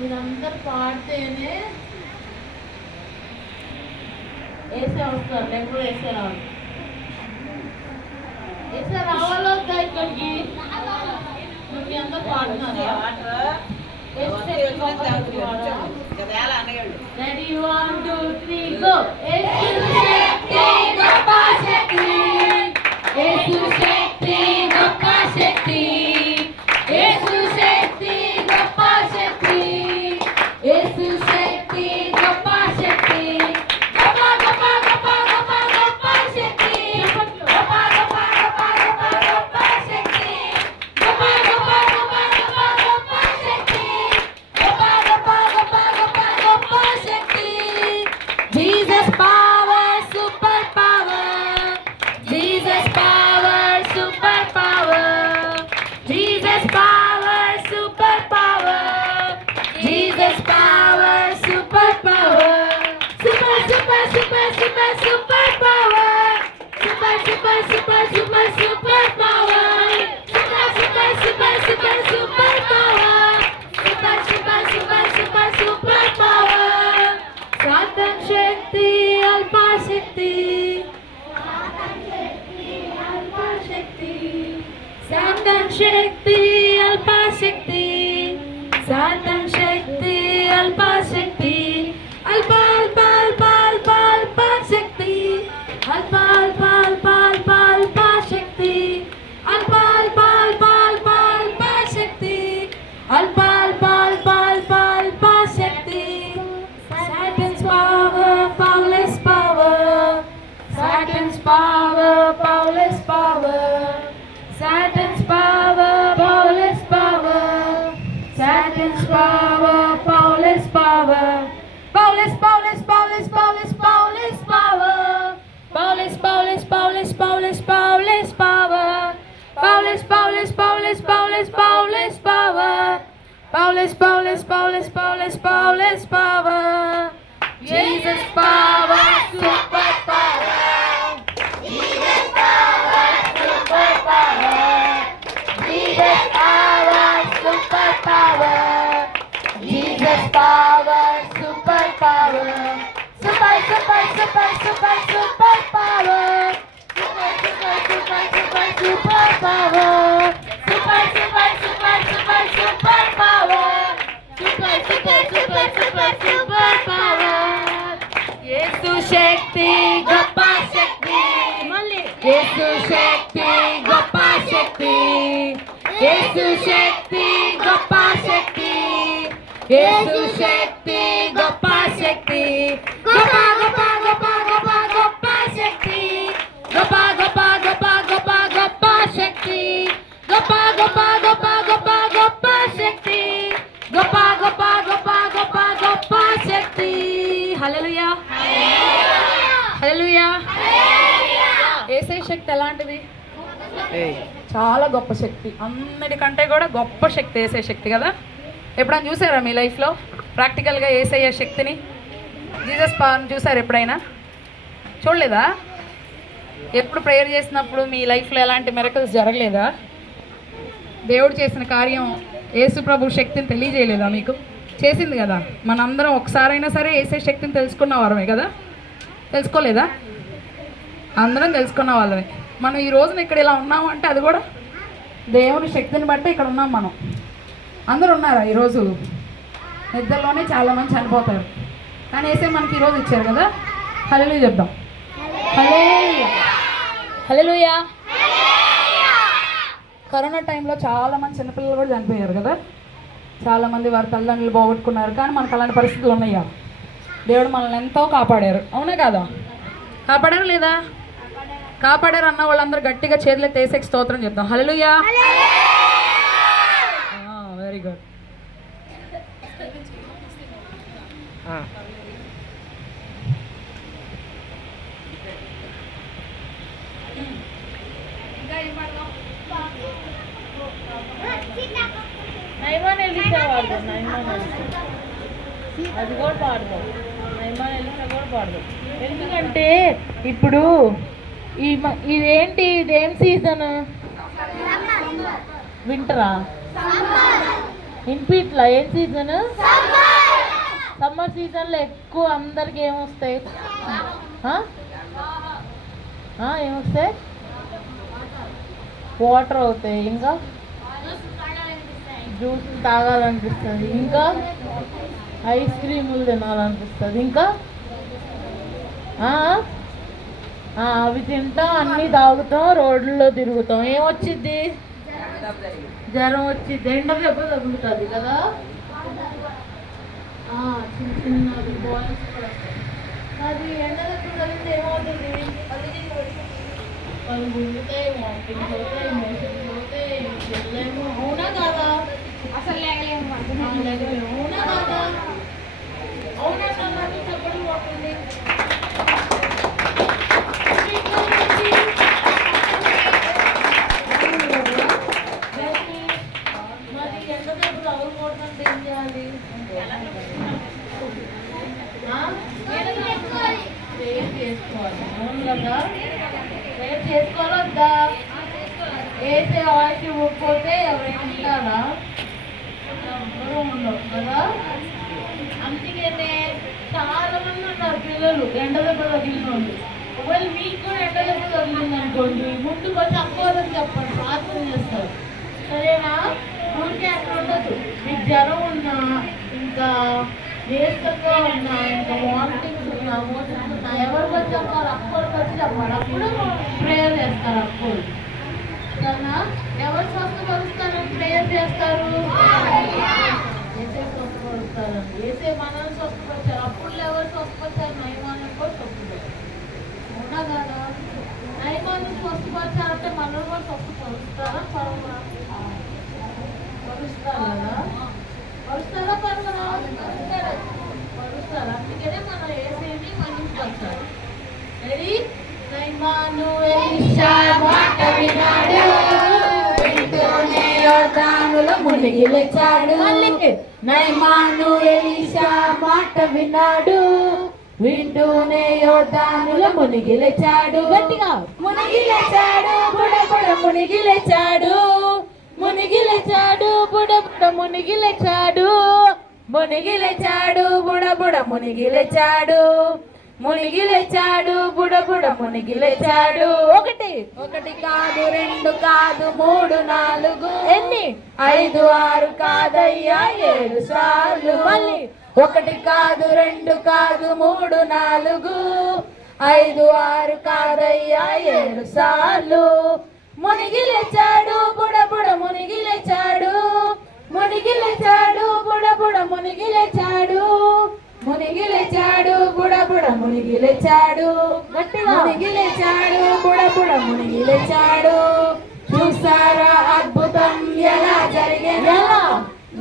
మీరందరూ పాడితేనే వేసే వస్తారు, లేకపోతే వేసే రావాలి. వేసే రావాలో వద్దా ఇక్కడికి? మీ అందరు పాడుతున్నారా? Ready 1 2 3 go. యేసు శక్తి గొప్ప శక్తి, యేసు శక్తి గొప్ప శక్తి, యేసు శక్తి గొప్ప శక్తి, యేసు శక్తి గొప్ప శక్తి, గొప్ప గొప్ప గొప్ప గొప్ప గొప్ప శక్తి, గొప్ప గొప్ప గొప్ప గొప్ప గొప్ప శక్తి, గొప్ప గొప్ప గొప్ప గొప్ప గొప్ప శక్తి, గొప్ప గొప్ప గొప్ప గొప్ప గొప్ప శక్తి. Jesus power super power, Jesus power super power, Jesus power super power, Jesus power super power, super super super super super power, super super super super super power, super super super super super power, super super super super super power. సాతాన్ శక్తి అల్పశక్తి, సాతాన్ శక్తి అల్పశక్తి, సాతాన్ శక్తి అల్పశక్తి, అల్ప అల్ప అల్ప అల్ప అల్ప శక్తి, అల్ప అల్ప అల్ప అల్ప అల్ప శక్తి, అల్ప అల్ప అల్ప అల్ప అల్ప శక్తి, అల్ప అల్ప అల్ప అల్ప అల్ప శక్తి. Satan's power, powerless power, Satan's power, powerless power, Satan's power, powerless power, Satan's power, powerless power, powerless, powerless, powerless, powerless, powerless power, powerless, powerless, powerless, powerless, powerless power, powerless, powerless, powerless, powerless, powerless power, powerless, powerless, powerless, powerless, powerless power. Jesus power, super power, Jesus power, super power, Jesus power, super power, Jesus power, super power, super super super super super power, super super super super super power, super super super super super power, super super super super super power. యేసు శక్తి గొప్ప శక్తి, యేసు శక్తి గొప్ప శక్తి, యేసు శక్తి గొప్ప శక్తి, యేసు శక్తి గొప్ప శక్తి, గొప్ప గొప్ప గొప్ప గొప్ప గొప్ప శక్తి, గొప్ప గొప్ప గొప్ప గొప్ప గొప్ప శక్తి, గొప్ప గొప్ప గొప్ప గొప్ప గొప్ప శక్తి, గొప్ప గొప్ప గొప్ప గొప్ప గొప్ప శక్తి. హల్లెలూయా హల్లెలూయా. యేసే శక్తి ఎలాంటిది? చాలా గొప్ప శక్తి, అన్నిటికంటే కూడా గొప్ప శక్తి యేసే శక్తి కదా. ఎప్పుడైనా చూసారా మీ లైఫ్లో ప్రాక్టికల్గా యేసయ్య శక్తిని, జీసస్ పవర్ని చూసారు ఎప్పుడైనా? చూడలేదా? ఎప్పుడు ప్రేయర్ చేసినప్పుడు మీ లైఫ్లో ఎలాంటి మిరకల్స్ జరగలేదా? దేవుడు చేసిన కార్యం యేసు ప్రభు శక్తిని తెలియజేయలేదా మీకు? చేసింది కదా. మనందరం ఒకసారైనా సరే యేసే శక్తిని తెలుసుకున్న వారమే కదా. తెలుసుకోలేదా? అందరం తెలుసుకున్న వాళ్ళమే. మనం ఈ రోజున ఇక్కడ ఇలా ఉన్నామంటే అది కూడా దేవుని శక్తిని బట్టి ఇక్కడ ఉన్నాం మనం. అందరూ ఉన్నారా? ఈరోజు నిద్రలోనే చాలామంది చనిపోతారు, కానీ యేసే మనకి ఈరోజు ఇచ్చారు కదా. హల్లెలూయా చెప్దాం. హల్లెలూయా హల్లెలూయా. కరోనా టైంలో చాలామంది చిన్నపిల్లలు కూడా చనిపోయారు కదా. చాలామంది వారి తల్లిదండ్రులు పోగొట్టుకున్నారు, కానీ మనకు అలాంటి పరిస్థితులు ఉన్నాయా? దేవుడు మనల్ని ఎంతో కాపాడారు, అవునా కాదా? కాపాడారు లేదా? కాపాడారు అన్న వాళ్ళందరూ గట్టిగా చేతులెత్తి యేసేకి స్తోత్రం చెప్దాం. హల్లెలూయా. Very good. నైమాన్ ఎలిసా పాడదాం. అది కూడా పాడదాం. నైమాన్ ఎలిసా కూడా పాడదాం. ఎందుకంటే ఇప్పుడు ఇదేంటి, ఇదేం సీజన్? వింటరా? ఇన్పిట్లా ఏం సీజన్? సమ్మర్ సీజన్లో ఎక్కువ అందరికి ఏమొస్తాయి? ఏమొస్తాయి? వాటర్ అవుతాయి, ఇంకా జ్యూస్ తాగాలనిపిస్తుంది, ఇంకా ఐస్ క్రీములు తినాలనిపిస్తుంది, ఇంకా అవి తింటాం, అన్నీ తాగుతాం, రోడ్లలో తిరుగుతాం. ఏమొచ్చిద్ది? జ్వరం వచ్చింది, ఎండ దెబ్బ తగులుతుంది కదా. చిన్న చిన్నది బాయ్స్ కూడా అది ఎండ దెబ్బ తగిలితే ఏమవుతుంది? వాళ్ళు గుండుతాయి, వామిటింగ్స్ అవుతాయి, మోషన్స్ అవుతాయి, వెళ్ళలేము. అవునా కాదా? అసలు లేగలేము. అవునా కాదా? అవునా కాదా? చెప్పడం పోతుంది. చేసుకోవాలొద్దా? వేసే వాయిస్ ఇవ్వకపోతే ఎవరైనా ఉంటారా? ఎవరు ఉండవు కదా. అందుకనే చాలా మంది ఉన్నారు పిల్లలు ఎండ దెబ్బ తగిలిన వాళ్ళు. ఒకవేళ మీకు కూడా ఎండ దెబ్బ తగిలింది అనుకోండి, ముందుకు వచ్చి అక్కదని చెప్పండి, ప్రార్థన చేస్తారు. సరేనా? ఊరికే అక్కడ ఉండదు. మీకు జ్వరం ఉన్నా, ఇంకా నీరసంగా ఉన్నా, ఇంకా వామిటింగ్స్ ఉన్నా, మోషన్స్ ఉన్నా, ఎవరికి వచ్చి చెప్పాలి? అక్కడికి వచ్చి చెప్పాలి. అప్పుడు ప్రేయర్ చేస్తారు. అప్పుడు కదా ఎవరు స్వస్థపరుస్తారు? ప్రేయర్ చేస్తారు. ఏసే స్వస్థపరుస్తారు. ఏసే మనల్ని స్వస్థపరిచారు. అప్పుడు ఎవరు స్వస్థపరిచారు? నయమాన్ని కూడా స్వస్థపరిచారు. అవునా కదా? నయమాన్ని స్వస్థపరిచారంటే మనల్ని కూడా స్వస్థపరుస్తారా? పరుస్తారు కదా. పరుస్తారా? పరుస్తారా? పరుస్తారు. అందుకనే మనం ఏసేది మహింపరుస్తారు. రెడీ? మునిగి లేచాడు. నయమాను ఎలీషా మాట విన్నాడు, వింటూనే యోర్దానులో మునిగి లేచాడు. గట్టిగా మునిగి లేచాడు, బుడబుడ మునిగి లేచాడు, మునిగి లేచాడు, బుడబుడ మునిగి లేచాడు, మునిగి లేచాడు, బుడబుడ మునిగి లేచాడు, మునిగి లేచాడు, బుడబుడ మునిగి లేచాడు. ఒకటి కాదు, రెండు కాదు, మూడు నాలుగు, ఎన్ని? 5 6 కాదయ్యా 7 సార్లు. మళ్ళీ ఒకటి కాదు, రెండు కాదు, మూడు నాలుగు, 5 6 కాదయ్యా 7 సార్లు. మునిగి లేచాడు, బుడబుడ మునిగి లేచాడు, మునిగి లేచాడు, బుడబుడ మునిగి లేచాడు, మునిగి లేచాడు, బుడబుడ మునిగి లేచాడు, మునిగి లేచాడు, బుడబుడ మునిగి లేచాడు. చూసారా అద్భుతం ఎలా జరిగేను?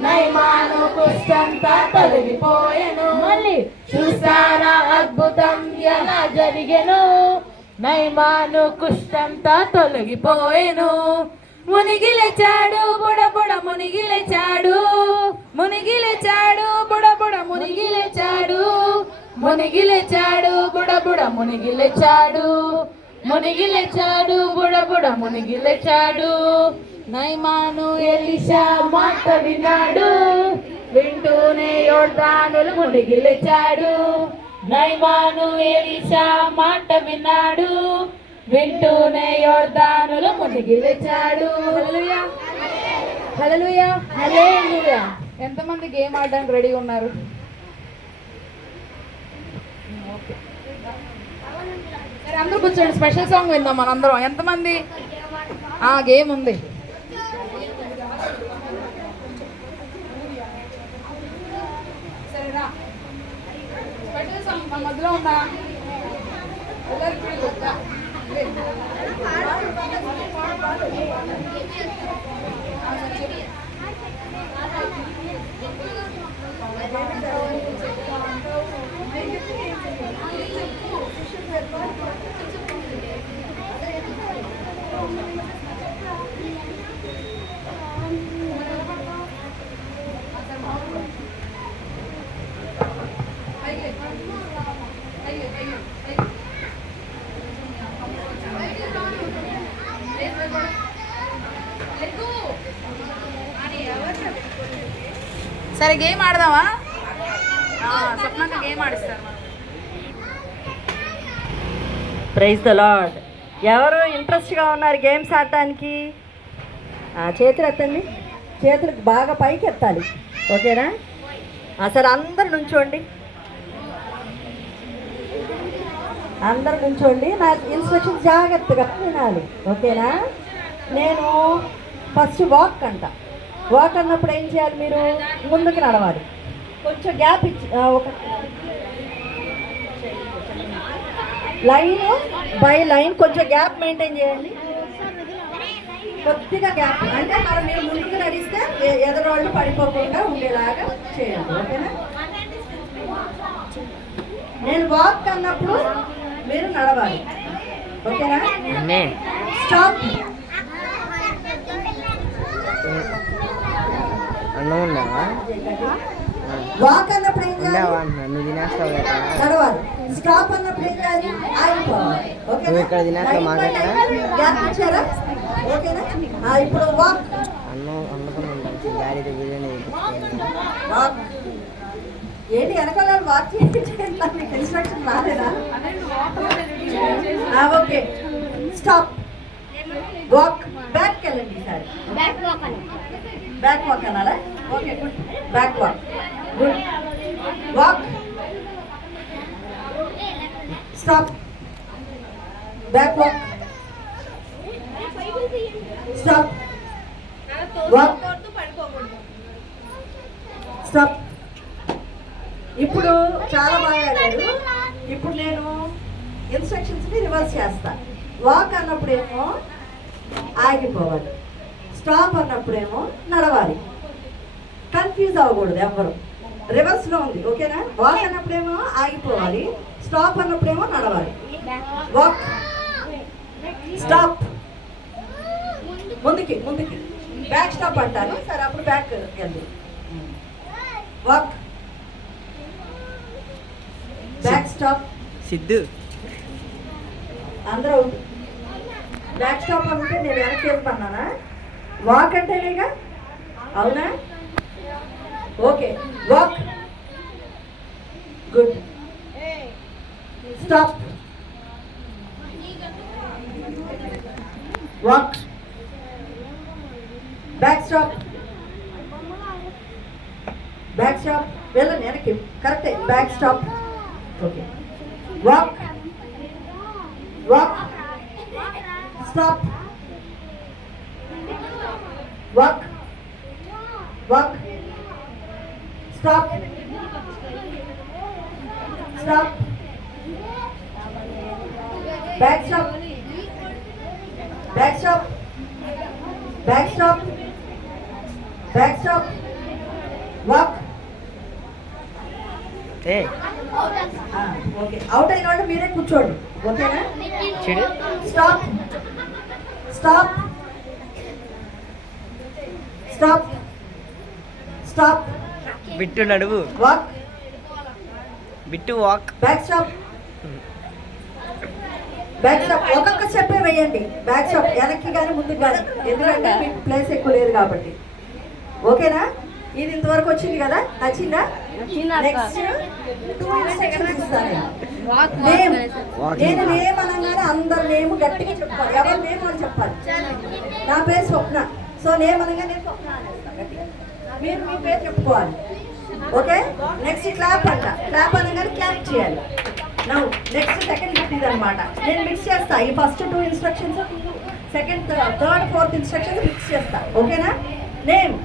నయమాను కుష్ఠంతా తొలగిపోయెను. మళ్ళీ చూసారా అద్భుతం ఎలా జరిగేను? నయమాను కుష్ఠంతా తొలగిపోయెను. మునిగి లేచాడు, బుడబుడ మునిగి లేచాడు, మునిగి లేచాడు, బుడబుడ మునిగి లేచాడు, మునిగి లేచాడు, బుడబుడ మునిగి లేచాడు, మునిగి లేచాడు, బుడబుడ మునిగి లేచాడు. నయమాను ఎలీషా మాట విన్నాడు, వింటూనే యోర్దానులో మునిగి లేచాడు. నయమాను ఎలీషా మాట విన్నాడు, వింటూనే యోర్దానులో మునిగి లేచాడు. హల్లెలూయా, హల్లెలూయా, హల్లెలూయా. ఎంతమంది గేమ్ ఆడడానికి రెడీగా ఉన్నారు? సరే, అందరూ కూర్చోండి. స్పెషల్ సాంగ్ విందాం మనందరం. ఎంతమంది? గేమ్ ఉంది. సరేనా? స్పెషల్ సాంగ్ మన మధ్యలో ఉందా? సరే గేమ్ ఆడదామా? స్వప్నాక గేమ్ ఆడిస్తారు. Praise the lord. ఎవరు ఇంట్రెస్ట్గా ఉన్నారు గేమ్స్ ఆడటానికి? చేతులు ఎత్తండి, చేతులు బాగా పైకి ఎత్తాలి, ఓకేనా? సరే అందరు నుంచోండి, అందరు నుంచోండి. నా ఇన్స్ట్రక్షన్స్ జాగ్రత్తగా వినాలి, ఓకేనా? నేను ఫస్ట్ వాక్ అంట. వాక్ అన్నప్పుడు ఏం చేయాలి? మీరు ముందుకు నడవాలి, కొంచెం గ్యాప్ ఇచ్చి ఒక లైన్ బై లైన్ కొంచెం గ్యాప్ మెయింటైన్ చేయండి. కొద్దిగా గ్యాప్ అంటే మనం మీరు ముందుకు నడిస్తే ఎదురోళ్ళు పడిపోకుండా ఉండేలాగా చేయండి, ఓకేనా? నేను వాక్ అన్నప్పుడు మీరు నడవాలి, ఓకేనా? స్టాప్. వాక్ అన్నప్పుడు ఏం చేయాలి? నడవాలి. స్టాప్ అన్నప్పుడు ఏం చేయాలి? ఆగిపోవాలి, ఓకేనా? గ్యాప్ ఇచ్చారా? ఓకేనా? ఇప్పుడు వాక్. వాక్ ఏంటి వెనకాల వాక్ చేయాలి, ఇన్స్ట్రక్షన్ రాలేదా? ఓకే. స్టాప్. వాక్. బ్యాక్ వెళ్ళండి ఈసారి. బ్యాక్ వాక్ అనాలా? Okay, good. Back walk. Good. Walk. Stop. Back walk. Stop. Walk. Stop. ఇప్పుడు చాలా బాగా ఆడారు. ఇప్పుడు నేను ఇన్స్ట్రక్షన్స్ని రివర్స్ చేస్తా. వాక్ అన్నప్పుడేమో ఆగిపోవాలి, స్టాప్ అన్నప్పుడేమో నడవాలి. కన్ఫ్యూజ్ అవ్వకూడదు ఎవ్వరు. రివర్స్లో ఉంది, ఓకేనా? వాక్ అన్నప్పుడేమో ఆగిపోవాలి, స్టాప్ అన్నప్పుడేమో నడవాలి. వాక్. స్టాప్. ముందుకి ముందుకి. బ్యాక్ స్టాప్ అంటారు, సరే అప్పుడు బ్యాక్ వెళ్ళి. వాక్. Back stop. సిద్ధు అందరూ బ్యాక్ స్టాప్ అంటే నేను వెనక్కి వెళ్తున్నానా? వాక్ అంటేనేగా, అవునా? Okay. Walk. Good. Stop. Walk. Back stop. Back stop. వెళ్ళండి వెనక్కి, కరెక్టే. Back stop. Okay. Walk. Walk. Stop. Walk. Walk. Stop. Stop. Back stop. Back stop. Back stop. Back stop. Walk. Okay. Out అయిన వాళ్ళు మీరే కూర్చోండి, ఓకేనా? Stop. Stop. Stop. Stop. Bittu నడువు. Walk. Bittu walk. Back stop. Back stop. ఒక్కొక్క step వేయండి. Back stop వెనక్కి కానీ ముందుకు కానీ, ఎందుకంటే మీకు ప్లేస్ ఎక్కువ లేదు కాబట్టి, ఓకేనా? ఇది ఇంతవరకు వచ్చింది కదా, నచ్చిందా? నెక్స్ట్ 2 ఇన్స్ట్రక్షన్స్ ఇస్తాను. నేమ్. నేను నేమ్ అనగానే అందరు నేమ్ గట్టిగా చెప్పాలి. ఎవరు నేమ్ అని చెప్పాలి. నా పేరు స్వప్న, సో నేమ్ అనగా నేను స్వప్న అనేస్తాను గట్టిగా. మీరు మీ పేరు చెప్పుకోవాలి, ఓకే? నెక్స్ట్ క్లాప్ అంట. క్లాప్ అనగానే క్లాప్ చేయాలి. నౌ నెక్స్ట్ సెకండ్ బిట్ ఇది అనమాట. నేను మిక్స్ చేస్తా. ఈ first 2 instructions, second, third, fourth instructions mix చేస్తా, ఓకేనా? నేమ్.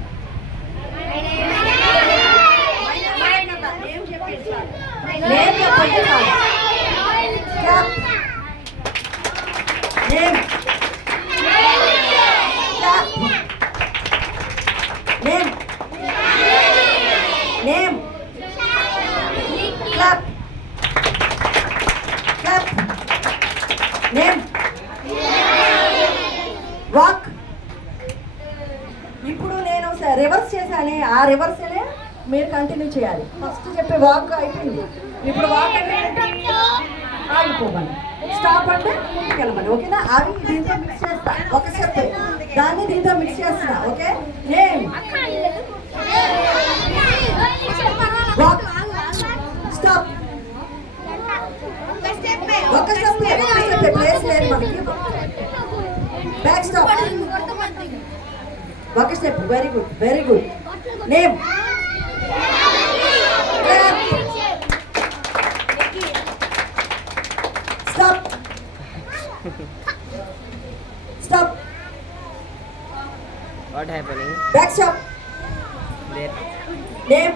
నేమ్ చెప్పండి. Clap. Name. Clap. Name. Name. Clap. Clap. Name. Walk. ఇప్పుడు నేను రివర్స్ చేశానే, ఆ రివర్స్నే మీరు కంటిన్యూ చేయాలి. ఫస్ట్ చెప్పే వాక్ అయిపోయింది. ఇప్పుడు వాక్ అంటే ఆగిపోమని, స్టాప్ అంటే ముందుకు వెళ్ళమని, ఓకేనా? అవి దీంతో మిక్స్ చేస్తా. ఒక స్టెప్ దాన్ని దీంతో మిక్స్ చేస్తున్నా, okay? Name. Very good. Name. Stop. Stop. What happening back stop. Their name.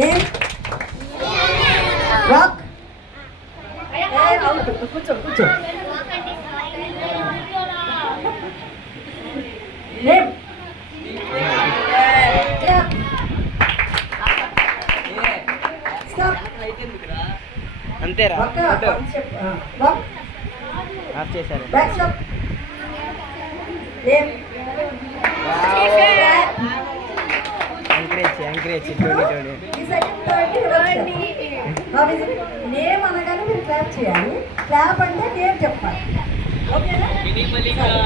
Name. Rock. కూర్చో కూర్చో. నేమ్. స్టాప్. అంతేరా ఒక్క వాక్. ఆఫ్ చేశారు బ్యాక్ స్టాప్. నేమ్. ఎంకరేజ్ ఇప్పుడు ఈ సెకండ్ థర్డ్ నేమ్ అనగానే మీరు క్లాప్ చేయాలి. క్లాప్ అంటే నేమ్ చెప్పాలి. ఓకేనా?